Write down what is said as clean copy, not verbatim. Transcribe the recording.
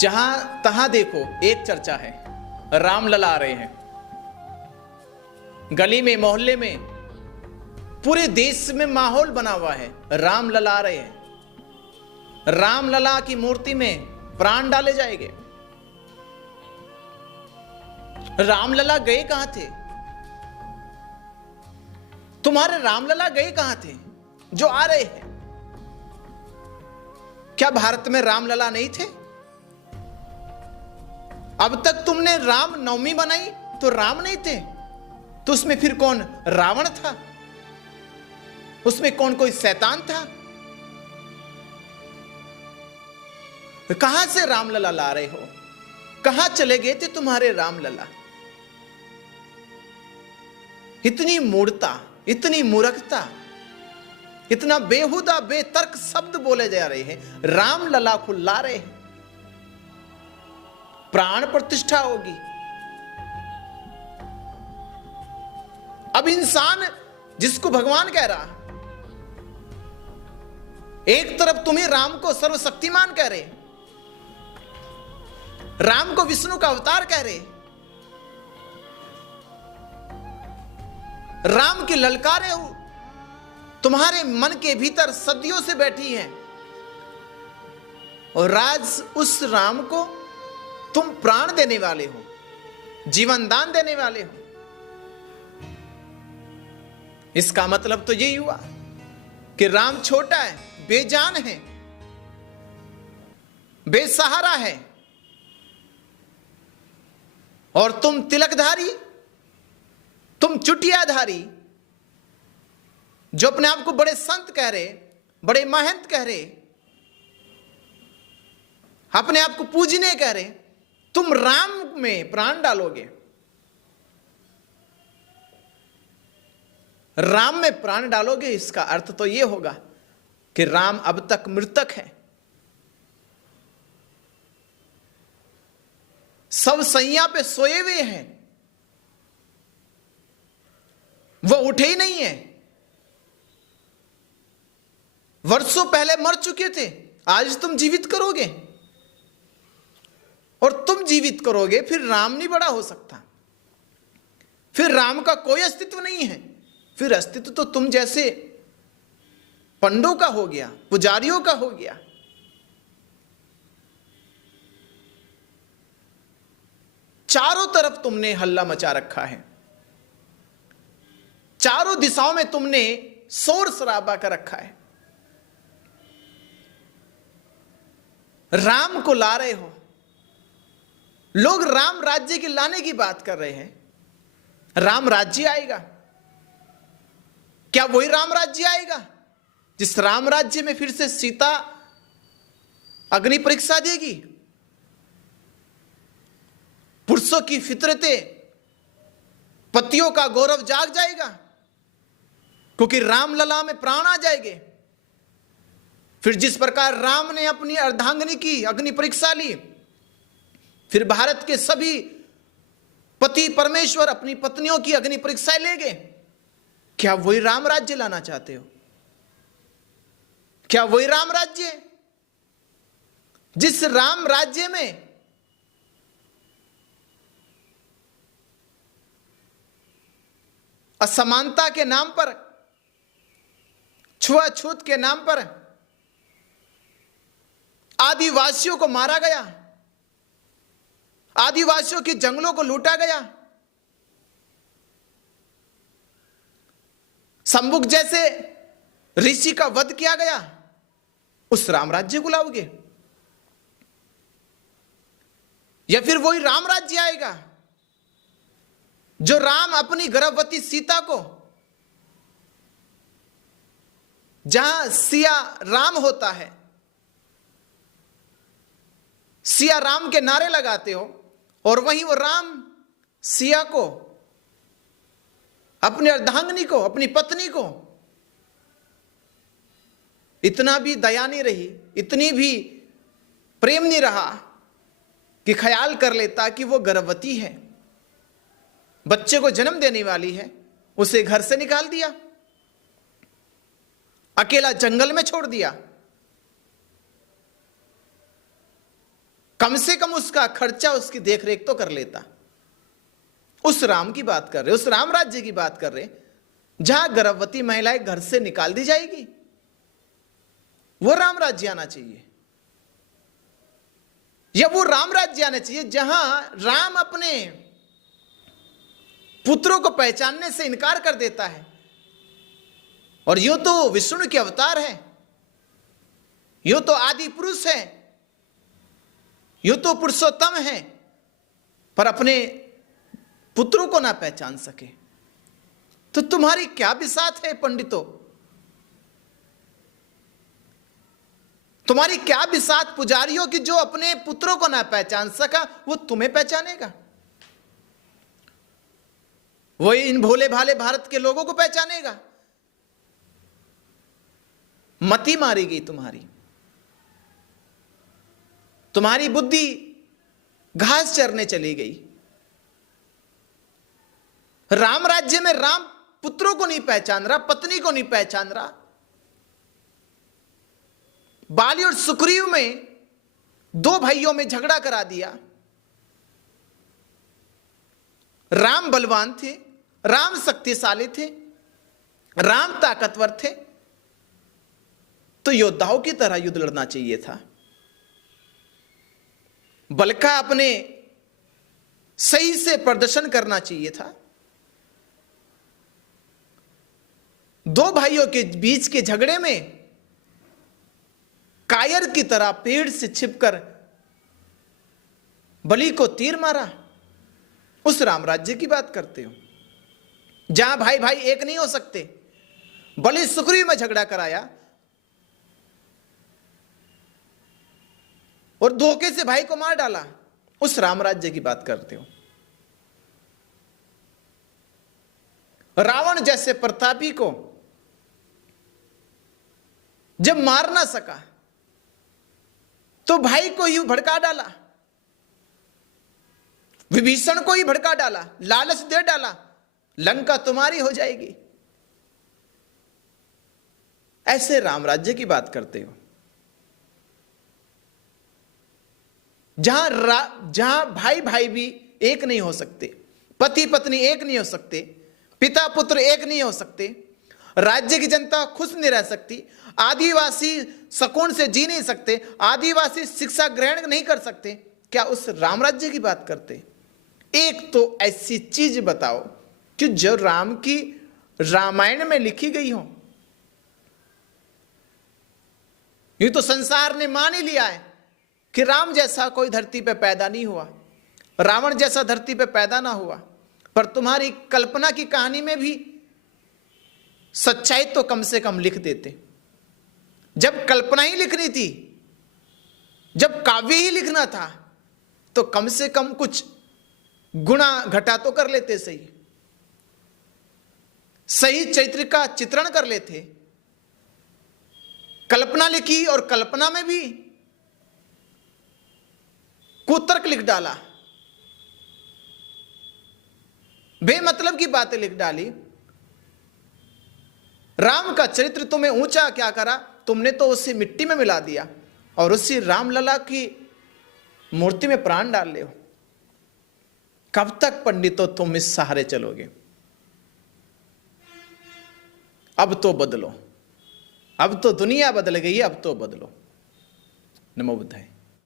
जहां तहां देखो एक चर्चा है, रामलला आ रहे हैं। गली में, मोहल्ले में, पूरे देश में माहौल बना हुआ है, रामलला आ रहे हैं। रामलला की मूर्ति में प्राण डाले जाएंगे। रामलला गए कहां थे? तुम्हारे रामलला गए कहां थे जो आ रहे हैं? क्या भारत में रामलला नहीं थे? अब तक तुमने राम नवमी बनाई तो राम नहीं थे, तो उसमें फिर कौन रावण था? उसमें कौन कोई शैतान था? कहां से रामलला ला रहे हो? कहां चले गए थे तुम्हारे रामलला? इतनी मूढ़ता, इतनी मूर्खता, इतना बेहुदा बेतर्क शब्द बोले जा रहे हैं। रामलला को ला रहे हैं, प्राण प्रतिष्ठा होगी। अब इंसान जिसको भगवान कह रहा, एक तरफ तुम्हें राम को सर्वशक्तिमान कह रहे, राम को विष्णु का अवतार कह रहे, राम की ललकारें तुम्हारे मन के भीतर सदियों से बैठी हैं, और राज उस राम को तुम प्राण देने वाले हो, जीवन दान देने वाले हो। इसका मतलब तो यही हुआ कि राम छोटा है, बेजान है, बेसहारा है, और तुम तिलकधारी, तुम चुटियाधारी, जो अपने आप को बड़े संत कह रहे, बड़े महंत कह रहे, अपने आप को पूजने कह रहे, तुम राम में प्राण डालोगे। राम में प्राण डालोगे, इसका अर्थ तो यह होगा कि राम अब तक मृतक है, सब सैया पे सोए हुए हैं, वो उठे ही नहीं है, वर्षों पहले मर चुके थे। आज तुम जीवित करोगे, और तुम जीवित करोगे, फिर राम नहीं बड़ा हो सकता, फिर राम का कोई अस्तित्व नहीं है, फिर अस्तित्व तो तुम जैसे पंडों का हो गया, पुजारियों का हो गया। चारों तरफ तुमने हल्ला मचा रखा है, चारों दिशाओं में तुमने शोर शराबा कर रखा है। राम को ला रहे हो, लोग राम राज्य के लाने की बात कर रहे हैं। राम राज्य आएगा, क्या वही राम राज्य आएगा जिस राम राज्य में फिर से सीता अग्नि परीक्षा देगी? पुरुषों की फितरतें, पतियों का गौरव जाग जाएगा, क्योंकि रामलला में प्राण आ जाएंगे। फिर जिस प्रकार राम ने अपनी अर्धांगिनी की अग्नि परीक्षा ली, फिर भारत के सभी पति परमेश्वर अपनी पत्नियों की अग्नि परीक्षाएं लेंगे। क्या वही राम राज्य लाना चाहते हो? क्या वही राम राज्य, जिस राम राज्य में असमानता के नाम पर, छुआछूत के नाम पर आदिवासियों को मारा गया, आदिवासियों के जंगलों को लूटा गया, संबुक जैसे ऋषि का वध किया गया, उस राम राज्य को लाओगे? या फिर वही राम राज्य आएगा जो राम अपनी गर्भवती सीता को, जहां सिया राम होता है, सिया राम के नारे लगाते हो, और वहीं वो राम सिया को, अपनी अर्धांगिनी को, अपनी पत्नी को इतना भी दया नहीं रही, इतनी भी प्रेम नहीं रहा कि ख्याल कर लेता कि वो गर्भवती है, बच्चे को जन्म देने वाली है, उसे घर से निकाल दिया, अकेला जंगल में छोड़ दिया। कम से कम उसका खर्चा, उसकी देखरेख तो कर लेता। उस राम की बात कर रहे, उस राम राज्य की बात कर रहे जहां गर्भवती महिलाएं घर से निकाल दी जाएगी। वो राम राज्य आना चाहिए, या वो राम राज्य आना चाहिए जहां राम अपने पुत्रों को पहचानने से इनकार कर देता है। और यूं तो विष्णु के अवतार है, यूं तो आदि पुरुष है, यूं तो पुरुषोत्तम है, पर अपने पुत्रों को ना पहचान सके तो तुम्हारी क्या बिसात है पंडितों? तुम्हारी क्या बिसात पुजारियों की, जो अपने पुत्रों को ना पहचान सका वो तुम्हें पहचानेगा? वो इन भोले भाले भारत के लोगों को पहचानेगा? मति मारी गई तुम्हारी, तुम्हारी बुद्धि घास चरने चली गई। राम राज्य में राम पुत्रों को नहीं पहचान रहा, पत्नी को नहीं पहचान रहा। बाली और सुग्रीव में दो भाइयों में झगड़ा करा दिया। राम बलवान थे, राम शक्तिशाली थे, राम ताकतवर थे, तो योद्धाओं की तरह युद्ध लड़ना चाहिए था। बल का अपने सही से प्रदर्शन करना चाहिए था। दो भाइयों के बीच के झगड़े में कायर की तरह पेड़ से छिपकर बलि को तीर मारा। उस राम राज्य की बात करते हो जहां भाई भाई एक नहीं हो सकते। बलि सुग्रीव में झगड़ा कराया और धोखे से भाई को मार डाला। उस राम राज्य की बात करते हो। रावण जैसे प्रतापी को जब मार ना सका तो भाई को ही भड़का डाला, विभीषण को ही भड़का डाला, लालच दे डाला, लंका तुम्हारी हो जाएगी। ऐसे राम राज्य की बात करते हो जहां भाई भाई भी एक नहीं हो सकते, पति पत्नी एक नहीं हो सकते, पिता पुत्र एक नहीं हो सकते, राज्य की जनता खुश नहीं रह सकती, आदिवासी सुकून से जी नहीं सकते, आदिवासी शिक्षा ग्रहण नहीं कर सकते। क्या उस राम राज्य की बात करते? एक तो ऐसी चीज बताओ कि जो राम की रामायण में लिखी गई हो। यूं तो संसार ने मान ही लिया है कि राम जैसा कोई धरती पे पैदा नहीं हुआ, रावण जैसा धरती पे पैदा ना हुआ, पर तुम्हारी कल्पना की कहानी में भी सच्चाई तो कम से कम लिख देते। जब कल्पना ही लिखनी थी, जब काव्य ही लिखना था, तो कम से कम कुछ गुणा घटा तो कर लेते। सही सही चरित्र का चित्रण कर लेते। कल्पना लिखी और कल्पना में भी कुतर्क लिख डाला, बेमतलब की बातें लिख डाली। राम का चरित्र तुम्हें ऊंचा क्या करा? तुमने तो उसे मिट्टी में मिला दिया और उसी रामलला की मूर्ति में प्राण डाल ले हो। कब तक पंडितों तुम इस सहारे चलोगे? अब तो बदलो, अब तो दुनिया बदल गई है, अब तो बदलो। नमो बुद्धाय।